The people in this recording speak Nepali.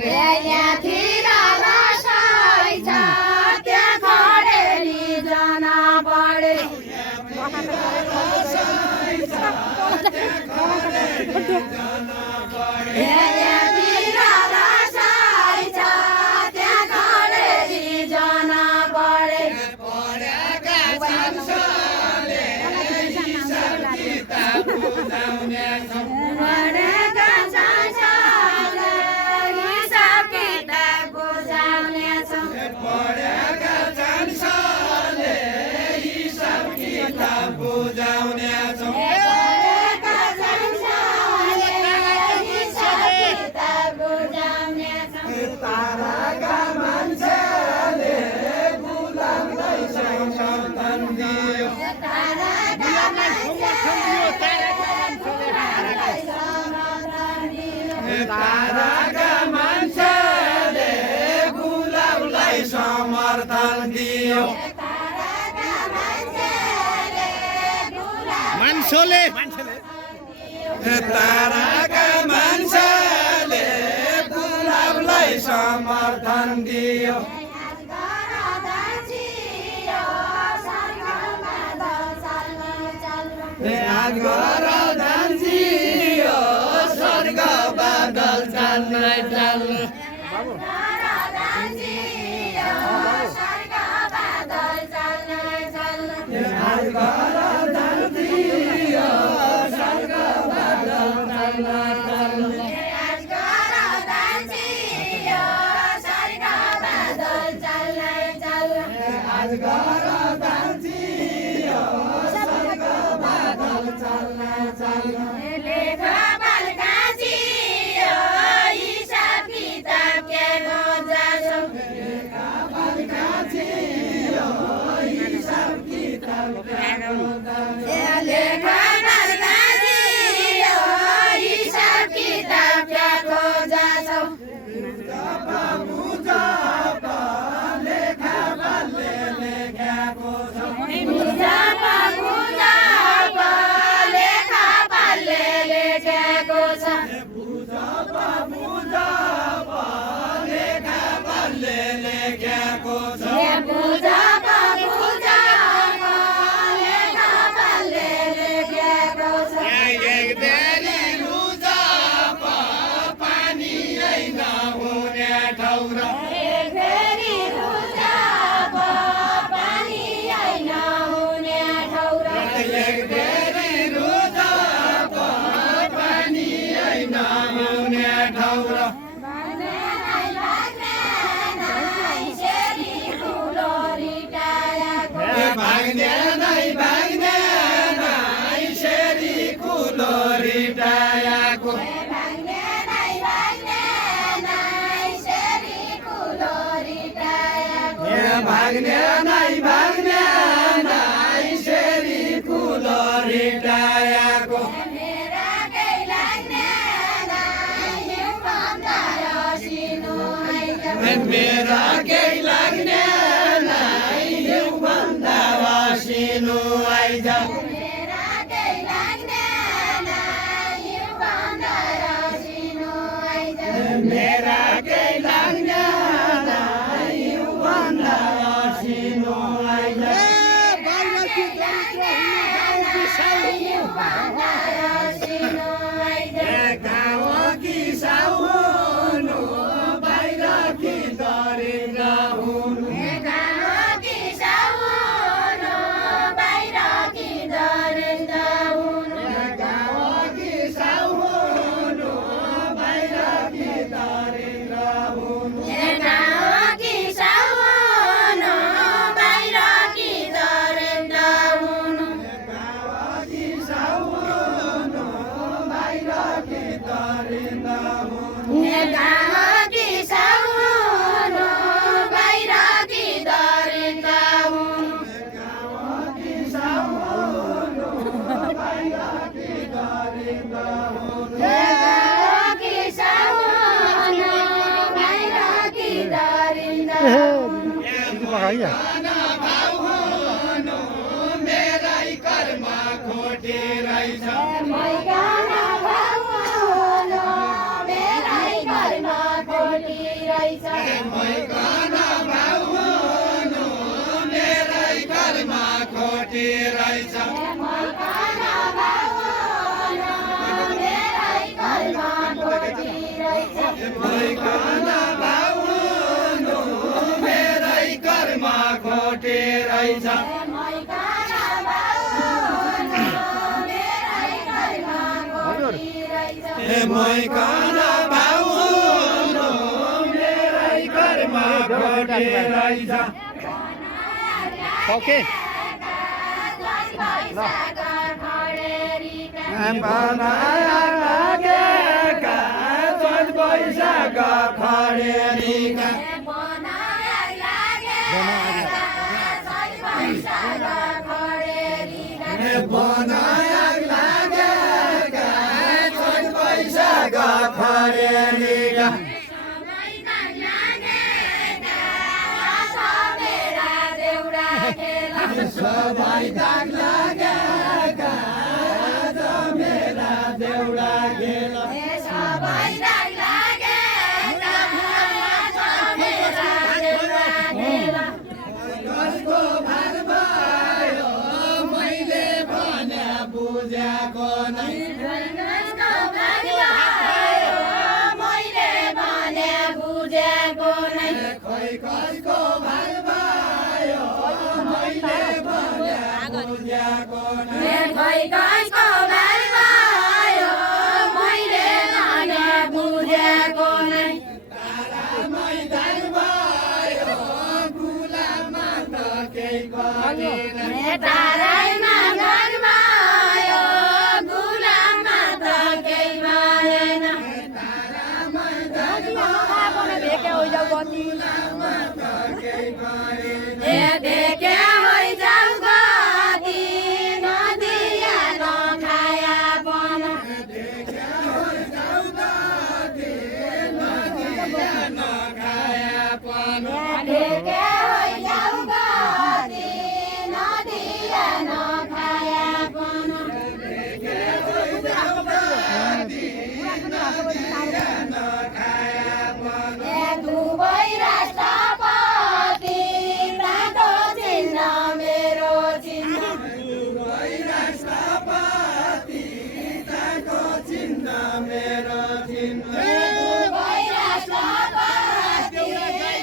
यहाँतिर रसाइ छ त्यहाँ खडेरी जना बढे यहाँतिर रसाइ छ त्यहाँ खडेरी जना बढे पढेका संसारले हिसाब किताब बुझाउने छौँ पढेका संसारले हिसाब किताब बुझाउने छौँ पढेका संसारले हिसाब किताब बुझाउने छौँ पढेका संसारले हिसाब किताब बुझाउने छौँ ताराका मान्छेले गुलामलाई समर्थन दियो ताराका मान्छेले गुलामलाई समर्थन दियो मान्छेले ताराका मान्छेले गुलामलाई समर्थन दियो याद गर दान्जियो स्वर्ग बादल चाल्न चाल्न याद गर दान्जियो स्वर्ग बादल चाल्न चाल्न याद गर दान्जियो स्वर्ग बादल चाल्न चाल्न लेखा बालका जियो हिसाब किताब के गोजाछौ लेखा बालका जियो हिसाब किताब के गोजाछौ लेखा बालका जियो हिसाब किताब के गोजाछौ मुजफ्फा लेखा बालले लेखेको छ मुजफ्फा लेखा बालले लेखेको छ मुजफ्फा लेखा बालले लेखेको छ मुजफ्फा लेखा बालले लेखेको छ एक बेरी मुजफ्फा पानी नहुने ठाउँ र एक बेरी मुजफ्फा पानी नहुने ठाउँ र एक बेरी मुजफ्फा पानी नहुने ठाउँ र भाग्ने नै शेरी कुलो रिटायाको भाग्ने नै शेरी कुलो रिटायाको मेरा केही लाग्ने नै हिउँभन्दा वासिनु आइज मेरा केही लाग्ने नै हिउँभन्दा वासिनु आइज मेरा केही लाग्ने नै हिउँभन्दा वासिनु आइज गाउँ किसाउ हुनु बाहिर कि दरिद्र हुनु गाउँ किसाउ हुनु बाहिर कि दरिद्र हुनु गाउँ किसाउ हुनु बाहिर कि दरिद्र हुनु गाउँ किसाउ हुनु बाहिर कि दरिद्र हुनु गाउँ किसाउ हुनु बाहिर कि दरिद्र हुनु गाउँ किसाउ हुनु बाहिर कि दरिद्र हुनु गाउँ किसाउ हुनु बाहिर कि दरिद्र हुनु गाउँ किसाउ हुनु बाहिर कि दरिद्र हुनु मेरै कर्म खोटे रहेछ रहेछ मैकन भाउ हुनु मेरै कर्म खोटी रहेछ मैकन भाउ हुनु मेरै कर्म खोटी रहेछ मैकन भाउ हुनु मेरै कर्म खोटी रहेछ मैकन भाउ हुनु मेरै कर्म खोटी रहेछ मैकन भाउ हुनु मेरै कर्म खोटी रहेछ ओके बनाया लागेका चोट बैशाख खडेरीका बनाया लागेका चोट बैशाख खडेरीका सबै दाग लागेका मेरा देउडा गेल सबै दाग लागेका मेरा देउडा गेल कसको भार भयो मैले भने बुझेको नै कसको भार भयो मैले भने बुझेको नै खै कसको भार भयो मैले भने बुझेको नै खै कसको भार भयो मैले भने बुझेको नै तारा मैदान भयो गुलाममा त केही गरेन ताराइमा घर भयो गुलाममा त केही भएन तारा मैदान भेट्यो गुलाममा त केही गरेन देख्यो